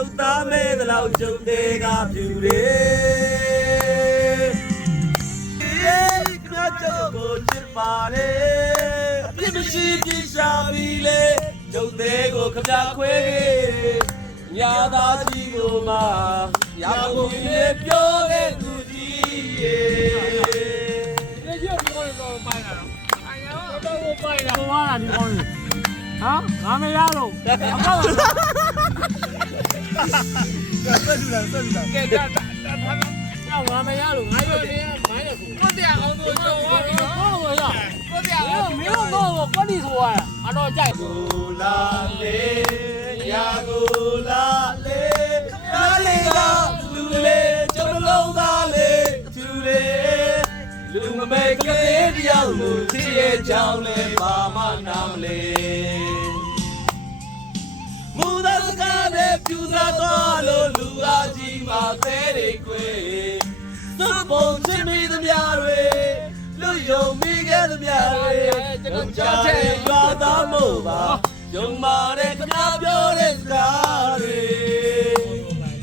ချုပ်သားမဲသလောက်ချုပ်သေးကပြူတယ်ခဏချုပ်ကိုချစ်ပါတယ်အပြစ်မရှိပြရှာပြီးလေချုပ်သေးကိုခပြခွေးညာသားကြီးကိုမှရာကိုကြီးပြောခဲ့သူကြီးရေ ဒီကောင်းတော့ပိုင်လာတော့တော့ပိုင်လာဟောလာဒီကောင်းဟာငါမရလို့အကောက်ဆက်လူလားကဲတာတော့ငါမရလို့ငါရောနေမိုင်းရခုကိုတရားအောင်တော့ကြော်သွားပြီနော်ဟုတ်ပါလားကိုတရားအောင်မင်းတို့တော့ကိုတီဆိုရအတော့ကြိုက် ကိုလာလေရာကိုလာလေနားလေးကလူလေးကျုံလုံးသားလေးဖြူလေးလူမမဲကလေးတယောက်လူချစ်ရဲ့ကြောင်းလဲဘာမှနားမလဲမူသားစကားနဲ့ပြူစားသွားလို့လူအားကြီးမှသဲတွေကိုသူ့ပုံချစ်မိသမျှတွေလူယုံမိခဲ့သမျှတွေကျွန်တော်ကြားတဲ့ရွာသားမို့ပါယုံမာတဲ့ခဏပြော